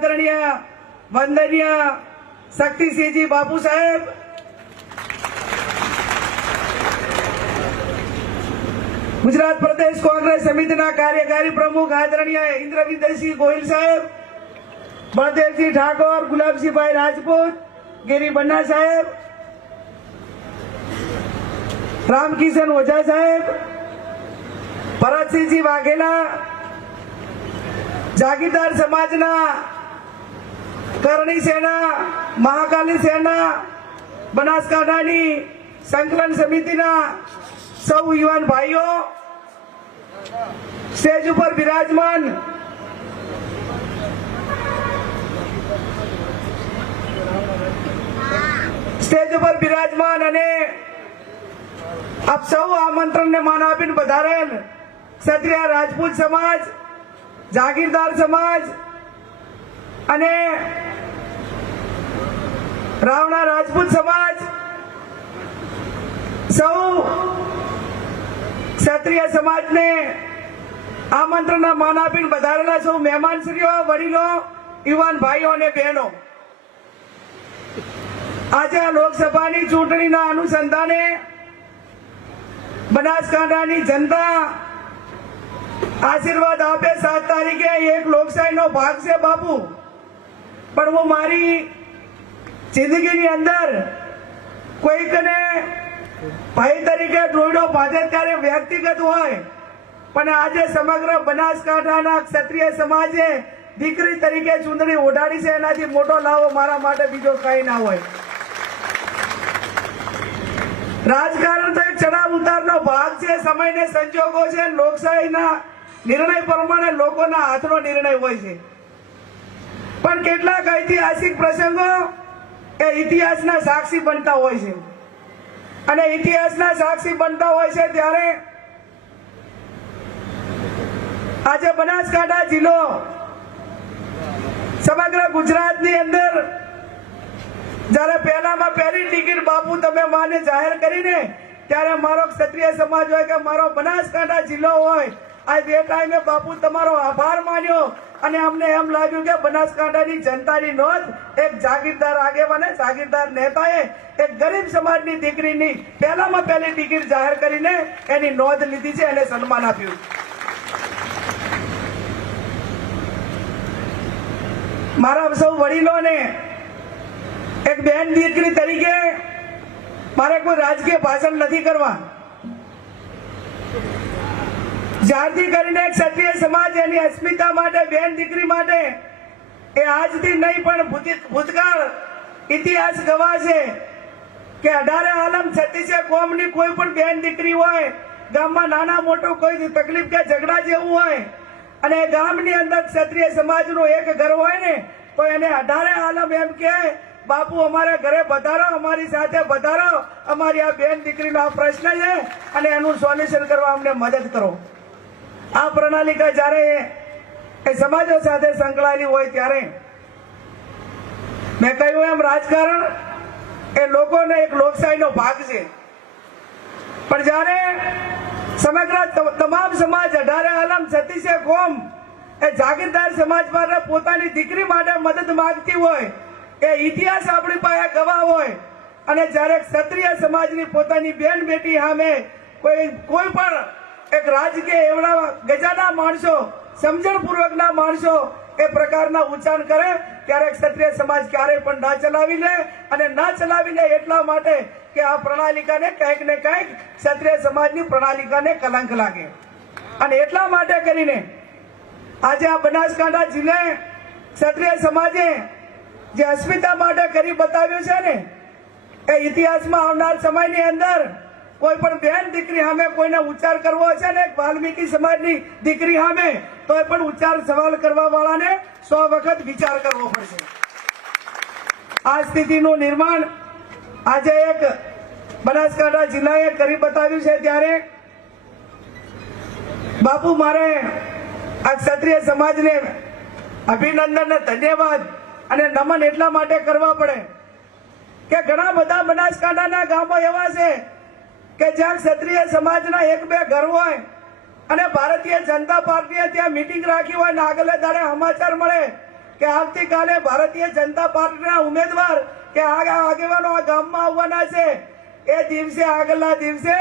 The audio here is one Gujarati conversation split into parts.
आदरणीय वंदनीय शक्तिसिंहजी बापू साहेब, गुजरात प्रदेश कांग्रेस समिति कार्यकारी प्रमुख आदरणीय इंद्रविजयसिंह गोहिल साहेब, बलदेवसिंह ठाकुर, गुलाबसिंह भाई राजपूत, गिरी बन्ना साहेब, रामकिशन ओझा साहेब, भरतसिंहजी वाघेला, जागीरदार समाजना करणी सेना, महाकाली सेना, बनासकांठानी संकलन समितिना सौ युवान भाईओ, स्टेज पर विराजमान અને આપ સૌ આમંત્રણને માન આપીને પધારેલ ક્ષત્રિય રાજપૂત સમાજ, જાગીરદાર સમાજ અને રાવણા રાજપૂત સમાજ, સૌ ક્ષત્રિય સમાજને આમંત્રણના માન આપીને પધારેલા સૌ મહેમાનશ્રીઓ, વડીલો, યુવાન ભાઈઓ અને બહેનો, આજે આ લોકસભાની ચૂંટણીના અનુસંધાને બનાસકાંઠાની જનતા આશીર્વાદ આપે 7 તારીખે એક લોકશાહીનો ભાગ છે બાપુ, પણ હું મારી જિંદગીની અંદર કોઈકને ભાઈ તરીકે ડોયડો બાંધે ત્યારે વ્યક્તિગત હોય, પણ આજે સમગ્ર બનાસકાંઠાના ક્ષત્રિય સમાજે દીકરી તરીકે ચૂંટણી ઓઢાડી છે, એનાથી મોટો લાવો મારા માટે બીજો કઈ ના હોય। રાજકારણ તો એક ચડાવ ઉતારનો ભાગ છે, સમયને સંજોગો છે, લોકશાહીના નિર્ણય પ્રમાણે લોકોના હાથનો નિર્ણય હોય છે, પણ કેટલાક ઐતિહાસિક પ્રસંગો એ ઇતિહાસના સાક્ષી બનતા હોય છે, અને ઇતિહાસના સાક્ષી બનતા હોય છે ત્યારે આજે બનાસકાંઠા જિલ્લો સમગ્ર ગુજરાતની અંદર જયારે પહેલામાં પહેલી ટિકિટ બાપુ તમે માને જાહેર કરીને ત્યારે મારો ક્ષત્રિય સમાજ હોય કે મારો બનાસકાંઠા જિલ્લો હોય, આ બે ટાઈમે બાપુ તમારો આભાર માન્યો અને અમને એમ લાગ્યું કે બનાસકાંઠાની જનતાની નોંધ એક જાગીરદાર આગેવાને, જાગીરદાર નેતાએ એક ગરીબ સમાજની દીકરીની પહેલામાં પહેલી ટિકિટ જાહેર કરીને એની નોંધ લીધી છે, એને સન્માન આપ્યું। મારા સૌ વડીલોને એક બેન દીકરી તરીકે મારે કોઈ રાજકીય ભાષણ નથી કરવા, જ્યારથી કરીને ક્ષત્રિય સમાજ એની અસ્મિતા માટે, બેન દીકરી માટે એ આજથી નહીં પણ ભૂતકાળ ઇતિહાસ ગવાશે કે 18 આલમ 36 કોમની કોઈ પણ બેન દીકરી હોય, ગામમાં નાના મોટું કોઈ તકલીફ કે ઝઘડા જેવું હોય અને ગામની અંદર ક્ષત્રિય સમાજનો એક ઘર હોય ને તો એને 18 આલમ એમ કે બાપુ અમારા ઘરે પધારો, અમારી સાથે પધારો, અમારી આ બેન દીકરીનો આ પ્રશ્ન છે અને એનું સોલ્યુશન કરવા અમને મદદ કરો। આ પ્રણાલિકા જયારે એ સમાજો સાથે સંકળાયેલી હોય ત્યારે મેં કહ્યું એમ રાજકારણ એ લોકોને એક લોકશાહીનો ભાગ છે, પણ જયારે સમગ્ર તમામ સમાજ 18 આલમ 36 કોમ એ જાગીરદાર સમાજ માટે પોતાની દીકરી માટે મદદ માંગતી હોય, એ ઇતિહાસ આપણી પાસે ગવાહ હોય, અને જયારે ક્ષત્રિય સમાજની પોતાની બેન બેટી સામે કોઈ પણ એક રાજકીય એવડા ગજાના માણસો, સમજણપૂર્વકના માણસો એ પ્રકારના ઉચ્ચાર કરે ત્યારે ક્ષત્રિય સમાજ ક્યારેય પણ ના ચલાવી લે, અને ના ચલાવી લે એટલા માટે કે આ પ્રણાલિકાને કંઈક ને કંઈક ક્ષત્રિય સમાજની પ્રણાલિકાને કલંક લાગે, અને એટલા માટે કરીને આજે આ બનાસકાંઠા જિલ્લે ક્ષત્રિય સમાજે જે અસ્મિતા માટે કરી બતાવ્યું છે ને એ ઇતિહાસમાં આવનાર સમયની અંદર કોઈ પણ બેન દીકરી સામે કોઈને ઉચ્ચાર કરવો છે ને વાલ્મીકી સમાજની દીકરી સામે તો એ પણ ઉચ્ચાર સવાલ કરવા વાળાને 100 વખત વિચાર કરવો પડશે। આ સ્થિતિનું નિર્માણ આજે એક બનાસકાંઠા જિલ્લાએ કરી બતાવ્યું છે, ત્યારે બાપુ મારે આ ક્ષત્રિય સમાજને અભિનંદન અને ધન્યવાદ અને નમન એટલા માટે કરવા પડે કે ઘણા બધા બનાસકાંઠાના ગામો એવા છે કે જ્યાં ક્ષત્રિય સમાજના 1-2 ઘર હોય અને ભારતીય જનતા પાર્ટીએ ત્યાં મીટિંગ રાખી હોય ને આગલે દાડે સમાચાર મળે કે આવતીકાલે ભારતીય જનતા પાર્ટીના ઉમેદવાર કે આગેવાનો આ ગામમાં આવવાના છે, એ દિવસે આગળના દિવસે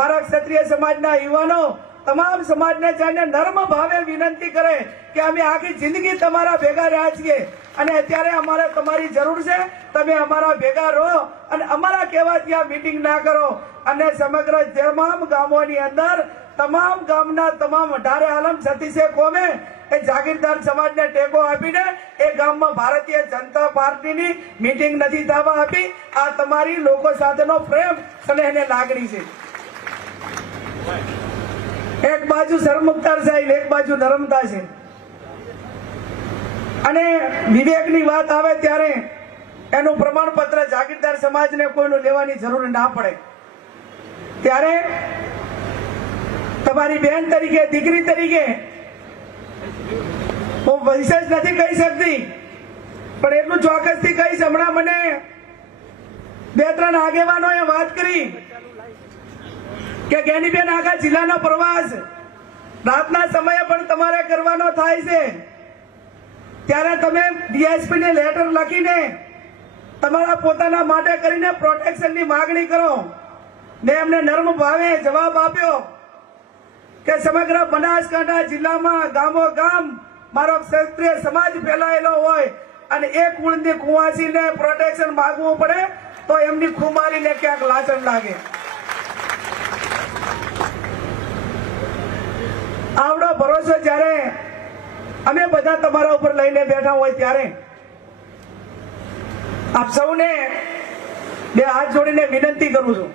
મારા ક્ષત્રિય સમાજના યુવાનો તમામ સમાજને જઈને નર્મ ભાવે વિનંતી કરે કે અમે આખી જિંદગી તમારા ભેગા રહ્યા છીએ અને અત્યારે અમારે તમારી જરૂર છે, તમે અમારા ભેગા રહો અને અમારા કહેવાથી આ મીટિંગ ના કરો. અને સમગ્ર તમામ ગામોની અંદર તમામ ગામના તમામ 18 આલમ 36 કોમે એ જાગીરદાર સમાજને ટેકો આપીને એ ગામમાં ભારતીય જનતા પાર્ટીની મીટિંગ નથી થવા આપી. આ તમારી લોકો સાથેનો પ્રેમ અને એને લાગણી છે. એક બાજુ શરમુક્તાર સાહેબ, એક બાજુ નરમતા છે. અને વિવેકની વાત આવે ત્યારે એનું પ્રમાણપત્ર જાગીરદાર સમાજને કોઈનું લેવાની જરૂર ના પડે. ત્યારે તમારી બહેન તરીકે, દીકરી તરીકે હું વિશેષ નથી કહી શકતી, પણ એટલું ચોક્કસથી કહીશ. હમણાં મને 2-3 આગેવાનોએ વાત કરી કે જ્ઞાનીબેન આખા જિલ્લાનો પ્રવાસ રાતના સમયે પણ તમારે કરવાનો થાય છે, ત્યારે તમે ડીએસપી ને લેટર લખીને તમારા પોતાના માટે કરીને પ્રોટેક્શનની માગણી કરો. ને એમને નર્મ ભાવે જવાબ આપ્યો કે સમગ્ર બનાસકાંઠા જિલ્લામાં ગામો ગામ મારો ક્ષત્રિય સમાજ ફેલાયેલો હોય અને એક કુળની કુંવાસીને પ્રોટેક્શન માંગવું પડે તો એમની ખુમારીને ક્યાંક લાચણ લાગે. આવડો ભરોસો જ્યારે અમે બધા તમારા ઉપર લઈને બેઠા હોય ત્યારે આપ સૌને 2 હાથ જોડીને વિનંતી કરું છું.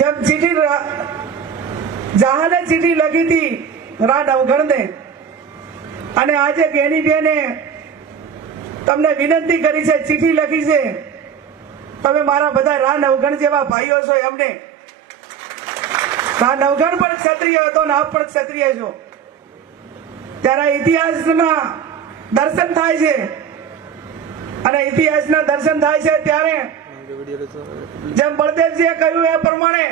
જેમ જહાને ચીઠી લખી હતી રા નવઘણને, અને આજે જ્ઞાનીબેને તમને વિનંતી કરી છે, ચીઠી લખી છે, તમે મારા બધા રા નવઘણ જેવા ભાઈઓ છો. એમને રા નવઘણ પણ ક્ષત્રિય હતો ને આપ પણ ક્ષત્રિય છો. ત્યારે ઇતિહાસના દર્શન થાય છે, અને ઇતિહાસના દર્શન થાય છે ત્યારે જેમ બળદેવજીએ કહ્યું એ પ્રમાણે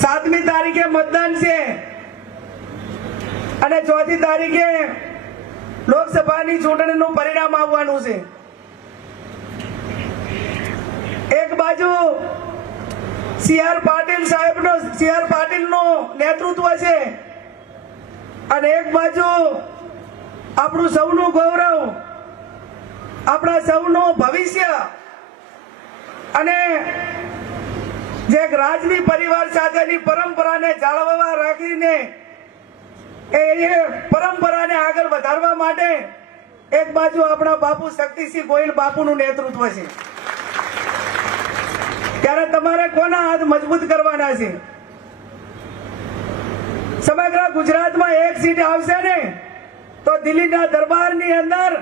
7મી તારીખે મતદાન છે અને 4મી તારીખે લોકસભાની ચૂંટણીનું પરિણામ આવવાનું છે. એક બાજુ CR પાટીલ પાટીલનું નેતૃત્વ છે અને એક બાજુ આપણું સૌનું ગૌરવ, આપણા સૌનું ભવિષ્ય અને જે રાજવી પરિવાર સાથેની પરંપરાને જાળવવા રાખીને એ પરંપરાને આગળ વધારવા માટે એક બાજુ આપણા બાપુ શક્તિસિંહ ગોહિલ બાપુનું નેતૃત્વ છે. ત્યારે તમારે કોના હાથ મજબૂત કરવાના છે? સમગ્ર ગુજરાતમાં એક સીટ આવશે ને તો દિલ્હીના દરબારની અંદર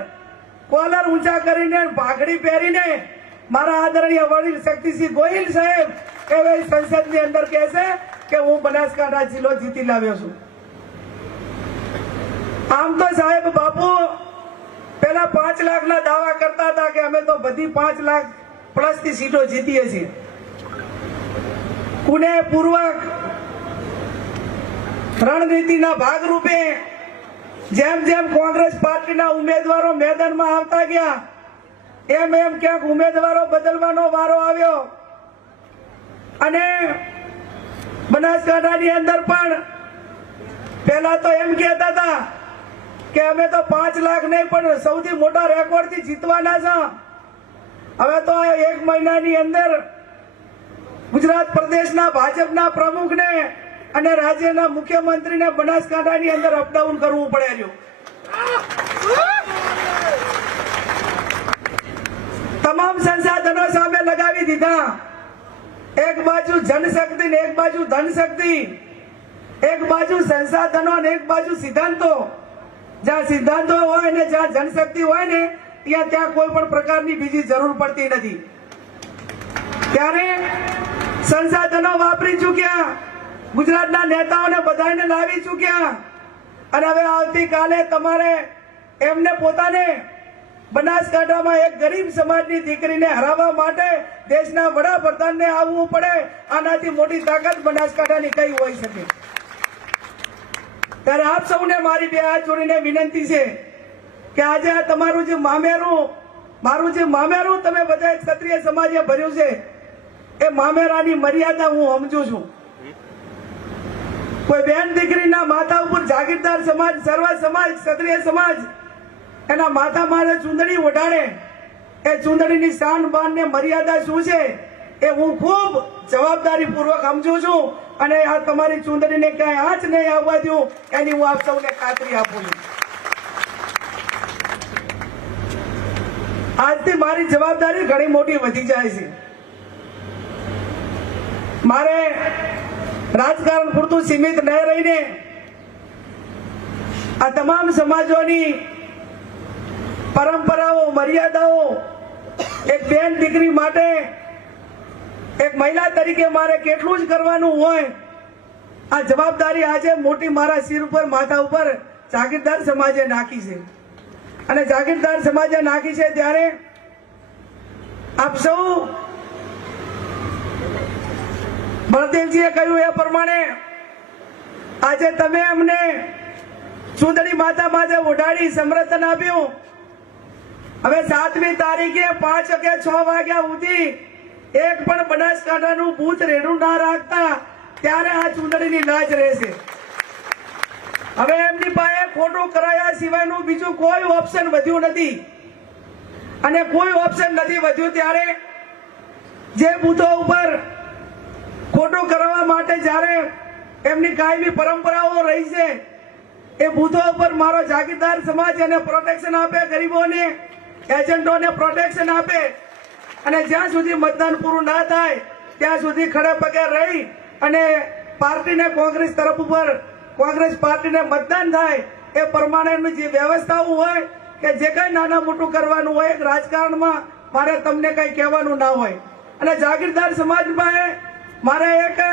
કોલર ઊંચા કરીને ભાગડી પહેરીને મારા આદરણીય વડીલ શક્તિસિંહ ગોહિલ સાહેબ એ સંસદની અંદર કહેશે કે હું બનાસકાંઠા જિલ્લો જીતી લાવ્યો છું. આમ તો સાહેબ બાપુ પેલા 5 લાખના દાવા કરતા હતા કે અમે તો બધી 5 લાખ પ્લસની સીટો જીતીએ છીએ. પુનેપૂર્વક રણનીતિના ભાગરૂપે જેમ જેમ કોંગ્રેસ પાર્ટીના ઉમેદવારો મેદાનમાં આવતા ગયા એમ ક્યાંક ઉમેદવારો બદલવાનો વારો આવ્યો અને બનાસકાંઠાની અંદર પણ પહેલા તો એમ કહેતા હતા કે અમે તો 5 લાખ નહીં પણ સૌથી મોટા રેકોર્ડથી જીતવાના છે. હવે તો 1 મહિનાની અંદર ગુજરાત પ્રદેશના ભાજપના પ્રમુખને અને રાજ્યના મુખ્યમંત્રીને બનાસકાંઠાની અંદર અપડાઉન કરવું પડે. તમામ સંસાધનો સામે લગાવી દીધા. એક બાજુ જનશક્તિ ને એક બાજુ ધનશક્તિ, એક બાજુ સંસાધનો ને એક બાજુ સિદ્ધાંતો. જ્યાં સિદ્ધાંતો હોય ને જ્યાં જનશક્તિ હોય ને ત્યાં કોઈ પણ પ્રકારની બીજી જરૂર પડતી નથી. ત્યારે સંસાધનો વાપરી ચૂક્યા, ગુજરાતના નેતાઓને બધાને લાવી ચૂક્યા અને હવે આવતીકાલે તમારે એમને પોતાને બનાસકાંઠામાં એક ગરીબ સમાજની દીકરીને હરાવવા માટે દેશના વડાપ્રધાનને આવવું પડે. આનાથી મોટી તાકાત બનાસકાંઠાની કઈ હોઈ શકે? ત્યારે આપ સૌને મારી બે હાથ જોડીને વિનંતી છે કે આજે આ તમારું જે મામેરું, મારું જે મામેરું તમે બધા ક્ષત્રિય સમાજે ભર્યું છે, એ મામેરાની મર્યાદા હું સમજુ છું. કોઈ બેન દીકરીના માથા ઉપર જાગીરદાર સમાજ, સર્વ સમાજ, ક્ષત્રિય સમાજ એના માથા મારે ચૂંદડી ઓઢાડે, એ ચૂંદડીની શાન બાન ને મર્યાદા શું છે એ હું ખૂબ જવાબદારી પૂર્વક સમજુ છું. અને આ તમારી ચૂંદડીને ક્યાંય આંચ નહીં આવવા દઉં એની હું આપ સૌને ખાતરી આપું છું. આજથી મારી જવાબદારી ઘણી મોટી વધી જાય છે. મારે રાજકારણ પૂરતું સીમિત ન રહીને આ તમામ સમાજોની પરંપરાઓ, મર્યાદાઓ એક બેન દીકરી માટે, એક મહિલા તરીકે મારે કેટલું જ કરવાનું હોય, આ જવાબદારી આજે મોટી મારા શિર ઉપર, માથા ઉપર જાગીરદાર સમાજે નાખી છે. અને જાગીરદાર સમાજે નાખી છે ત્યારે આપ સૌ બળદેવજીએ કહ્યું એ પ્રમાણે આજે તમે અમને ચૂંદડી માથા માથે ઓઢાડી સમર્થન આપ્યું. હવે 7મી તારીખે 5 કે 6 વાગ્યા સુધી એક પણ બનાસકાંઠાનું બૂથ રેડું ના રાખતા ત્યારે આ ચૂંટણીની લાજ રહેશે. હવે એમની પાસે ખોટું કરાયા સિવાયનું બીજું કોઈ ઓપ્શન વધ્યું નથી. અને કોઈ ઓપ્શન નથી વધ્યું ત્યારે જે બૂથો ઉપર ખોટું કરવા માટે જ્યારે એમની કાયમી પરંપરાઓ રહી છે, એ બૂથો ઉપર મારો જાગીરદાર સમાજ એને પ્રોટેક્શન આપે, ગરીબોને, એજન્ટોને પ્રોટેક્શન આપે. અને જ્યાં સુધી મતદાન પૂરું ના થાય ત્યાં સુધી ખડે પગે રહી અને પાર્ટીને કોંગ્રેસ તરફ ઉપર, કોંગ્રેસ પાર્ટીને મતદાન થાય એ પ્રમાણેની જે વ્યવસ્થાઓ હોય કે જે કઈ નાના મોટું કરવાનું હોય રાજકારણમાં મારે તમને કઈ કહેવાનું ના હોય. અને જાગીરદાર સમાજમાં મારે એક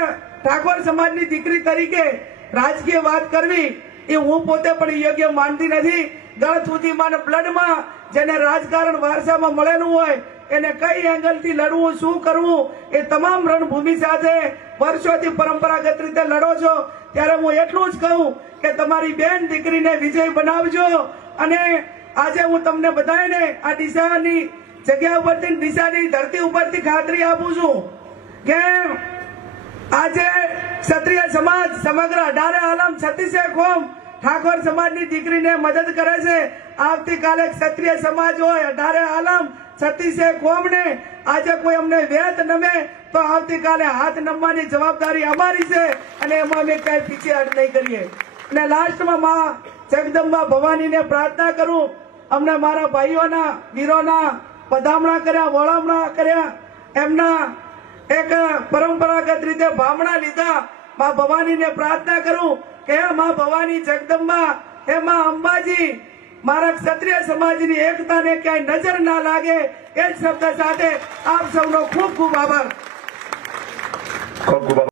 ઠાકોર સમાજની દીકરી તરીકે રાજકીય વાત કરવી એ હું પોતે પણ યોગ્ય માનતી નથી. ગળ સુધીમાં બ્લડમાં જેને રાજકારણ વારસામાં મળેલું હોય એને કઈ એંગલથી લડવું, શું કરવું, એ તમામ રણભૂમિ સાથે વર્ષોથી પરંપરાગત રીતે લડો છો. ત્યારે હું એટલું જ કહું કે તમારી બેન દીકરીને વિજય બનાવજો. અને આજે હું તમને બધાને આ ડીસાની જગ્યા ઉપરથી, ડીસાની ધરતી ઉપરથી ખાતરી આપું છું કે આજે ક્ષત્રિય સમાજ સમગ્ર 18 આલમ 36 કોમ ઠાકોર સમાજની દીકરીને મદદ કરે છે. આવતીકાલે ક્ષત્રિય સમાજ હોય 18 આલમ 36 કોમને આજે કોઈ અમને વેત નમે તો આવતીકાલે હાથ નમવાની જવાબદારી અમારી છે અને એમાં અમે કઈ પીછેહટ નહીં કરીએ. અને લાસ્ટમાં માં જગદંબા ભવાનીને પ્રાર્થના કરું, અમને મારા ભાઈઓના, વીરોના પધામણા કર્યા, વળામણા કર્યા, એમના એક પરંપરાગત રીતે ભામણા લીધા. માં ભવાનીને પ્રાર્થના કરું કે હે માં ભવાની જગદંબા, હે માં અંબાજી, મારા ક્ષત્રિય સમાજની એકતાને ક્યાંય નજર ના લાગે. એ જ શબ્દ સાથે આપ સૌનો ખૂબ ખૂબ આભાર.